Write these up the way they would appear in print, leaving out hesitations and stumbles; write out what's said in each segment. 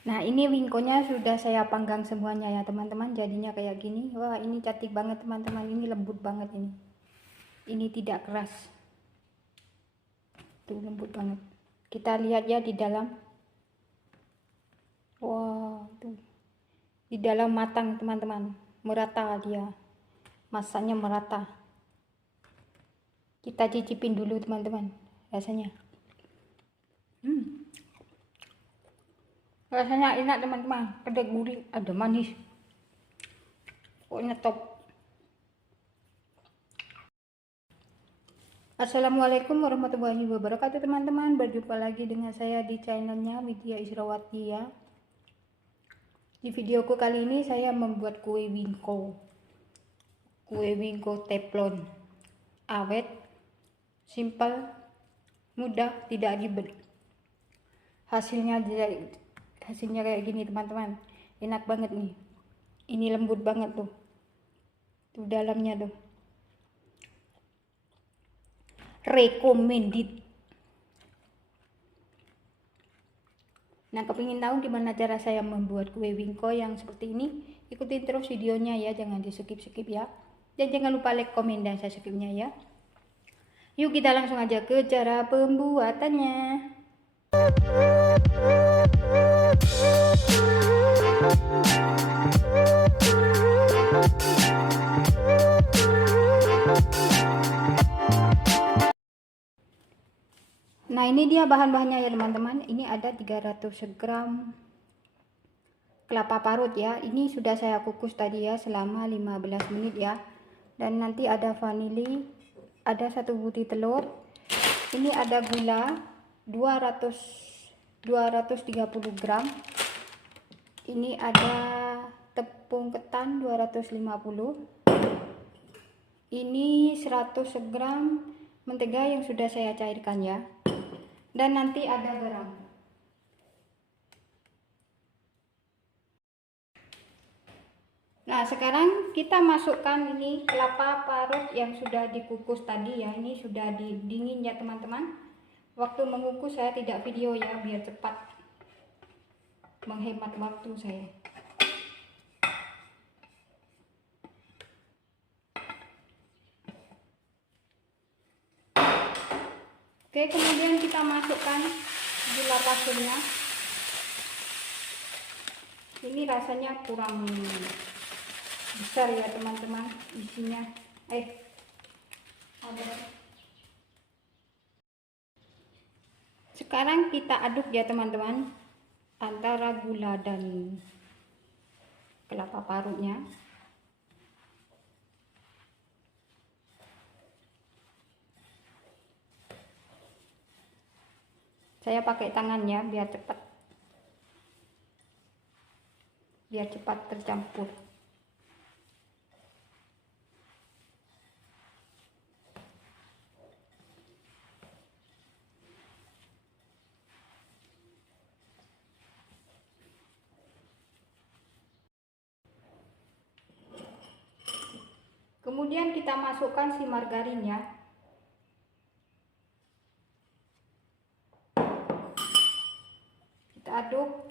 Nah, ini wingkonya sudah saya panggang semuanya ya teman-teman, jadinya kayak gini. Wah, ini cantik banget teman-teman, ini lembut banget ini tidak keras tuh, lembut banget. Kita lihat ya di dalam. Wah, tuh di dalam matang teman-teman, merata dia, masaknya merata. Kita cicipin dulu teman-teman rasanya. Rasanya enak teman-teman, ada gurih, ada manis, pokoknya top. Assalamualaikum warahmatullahi wabarakatuh teman-teman, berjumpa lagi dengan saya di channelnya Widya Israwati ya. Di videoku kali ini saya membuat kue wingko teflon, awet, simpel, mudah, tidak ribet. Hasilnya kayak gini teman-teman, enak banget nih. Ini lembut banget tuh dalamnya tuh, recommended. Nah, kepingin tahu gimana cara saya membuat kue wingko yang seperti ini, ikutin terus videonya ya, jangan di skip ya, dan jangan lupa like, komen, dan subscribe-nya ya. Yuk kita langsung aja ke cara pembuatannya. Nah, ini dia bahan-bahannya ya teman-teman. Ini ada 300 gram kelapa parut ya. Ini sudah saya kukus tadi ya selama 15 menit ya. Dan nanti ada vanili, ada 1 butir telur. Ini ada gula 230 gram. Ini ada tepung ketan 250. Ini 100 gram mentega yang sudah saya cairkan ya. Dan nanti ada garam. Nah, sekarang kita masukkan ini kelapa parut yang sudah dikukus tadi ya. Ini sudah dingin ya teman-teman. Waktu mengukus saya tidak video ya, biar cepat, menghemat waktu saya. Oke, kemudian kita masukkan gula pasirnya. Ini rasanya kurang besar ya teman-teman isinya. Sekarang kita aduk ya teman-teman antara gula dan kelapa parutnya. Saya pakai tangannya biar cepat tercampur. Kemudian kita masukkan si margarinnya. Kita aduk.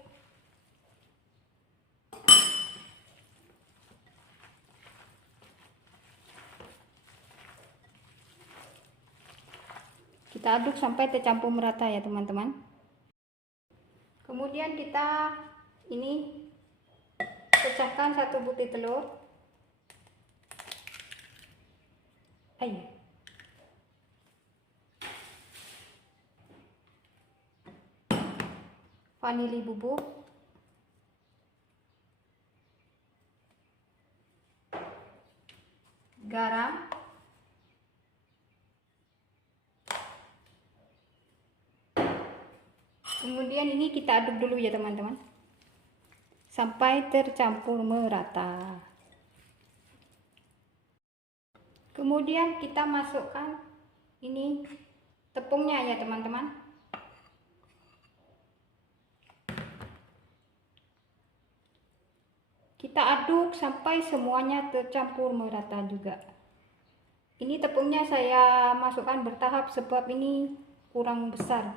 Kita aduk sampai tercampur merata ya teman-teman. Kemudian kita ini pecahkan 1 butir telur. Vanili bubuk, garam, kemudian ini kita aduk dulu ya teman-teman sampai tercampur merata. Kemudian kita masukkan ini tepungnya ya teman-teman. Kita aduk sampai semuanya tercampur merata juga. Ini tepungnya saya masukkan bertahap sebab ini kurang besar.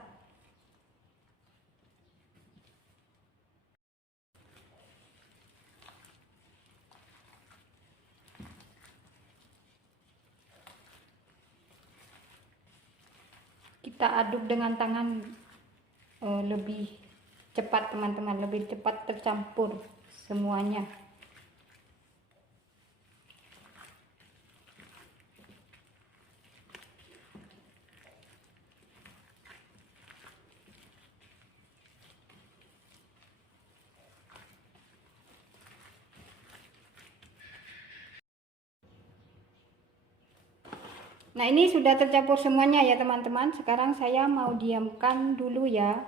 kita aduk dengan tangan lebih cepat teman-teman, lebih cepat tercampur semuanya. Nah, ini sudah tercampur semuanya ya teman-teman. Sekarang saya mau diamkan dulu ya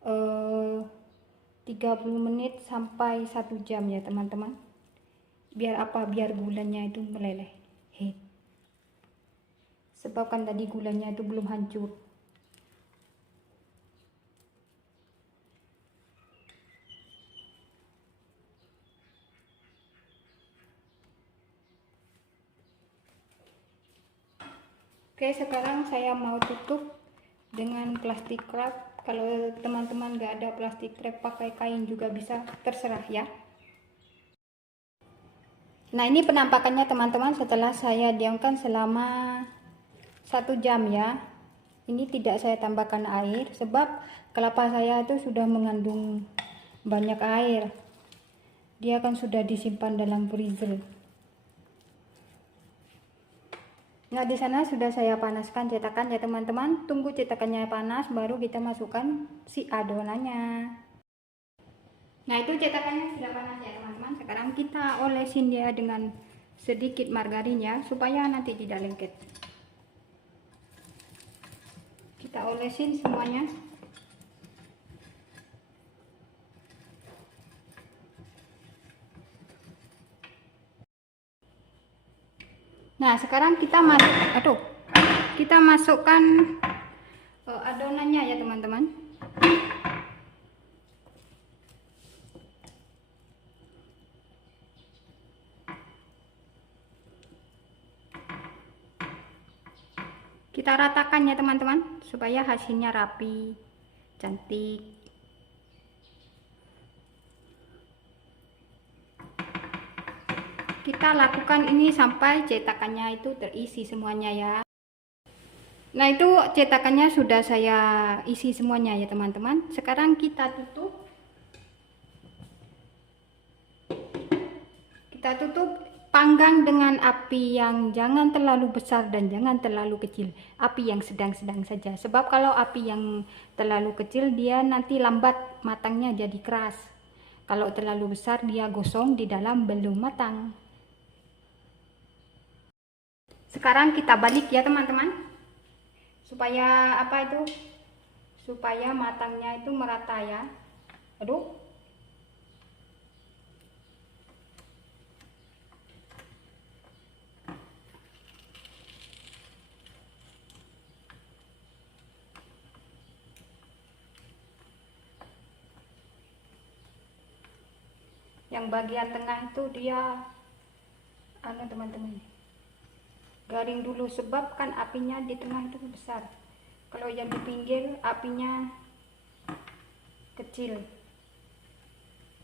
30 menit sampai 1 jam ya teman-teman. Biar apa? Biar gulanya itu meleleh. Sebab kan tadi gulanya itu belum hancur. Oke, sekarang saya mau tutup dengan plastik wrap. Kalau teman-teman nggak ada plastik wrap, pakai kain juga bisa, terserah ya. Nah, ini penampakannya teman-teman setelah saya diamkan selama 1 jam ya. Ini tidak saya tambahkan air sebab kelapa saya itu sudah mengandung banyak air. Dia kan sudah disimpan dalam freezer. Nah, di sana sudah saya panaskan cetakan ya teman-teman. Tunggu cetakannya panas baru kita masukkan si adonannya. Nah, itu cetakannya sudah panas ya teman-teman. Sekarang kita olesin dia dengan sedikit margarin ya, supaya nanti tidak lengket. Kita olesin semuanya. Nah, sekarang kita masukkan adonannya ya teman-teman. Kita ratakan ya teman-teman supaya hasilnya rapi, cantik. Kita lakukan ini sampai cetakannya itu terisi semuanya ya. Nah, itu cetakannya sudah saya isi semuanya ya teman-teman. Sekarang kita tutup. Panggang dengan api yang jangan terlalu besar dan jangan terlalu kecil. Api yang sedang-sedang saja. Sebab kalau api yang terlalu kecil dia nanti lambat matangnya, jadi keras. Kalau terlalu besar dia gosong di dalam, belum matang. Sekarang kita balik ya teman-teman, supaya supaya matangnya itu merata ya. Aduh, yang bagian tengah itu dia teman-teman, garing dulu sebab kan apinya di tengah itu besar. Kalau yang di pinggir apinya kecil.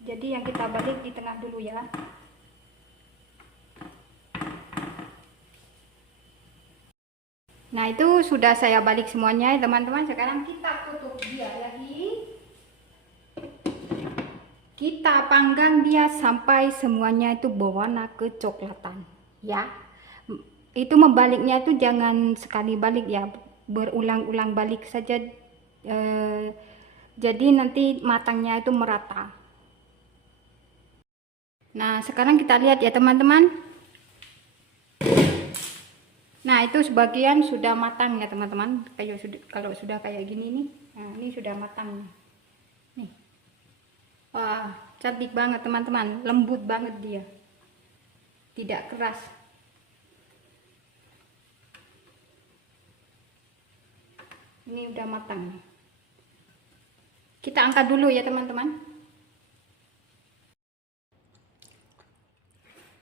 Jadi yang kita balik di tengah dulu ya. Nah, itu sudah saya balik semuanya teman-teman. Sekarang kita tutup dia lagi. Kita panggang dia sampai semuanya itu berwarna kecoklatan ya. Itu membaliknya itu jangan sekali balik ya, berulang-ulang balik saja, jadi nanti matangnya itu merata. Nah, sekarang kita lihat ya teman-teman. Nah, itu sebagian sudah matang ya teman-teman. Kalau sudah kayak gini nih, nah ini sudah matang nih. Wah, cantik banget teman-teman, lembut banget dia, tidak keras. Ini udah matang. Kita angkat dulu ya teman-teman.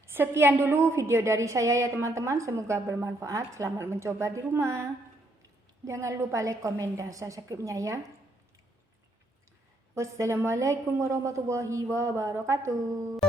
Sekian dulu video dari saya ya teman-teman, semoga bermanfaat. Selamat mencoba di rumah. Jangan lupa like, komen, dan subscribe-nya ya. Wassalamualaikum warahmatullahi wabarakatuh.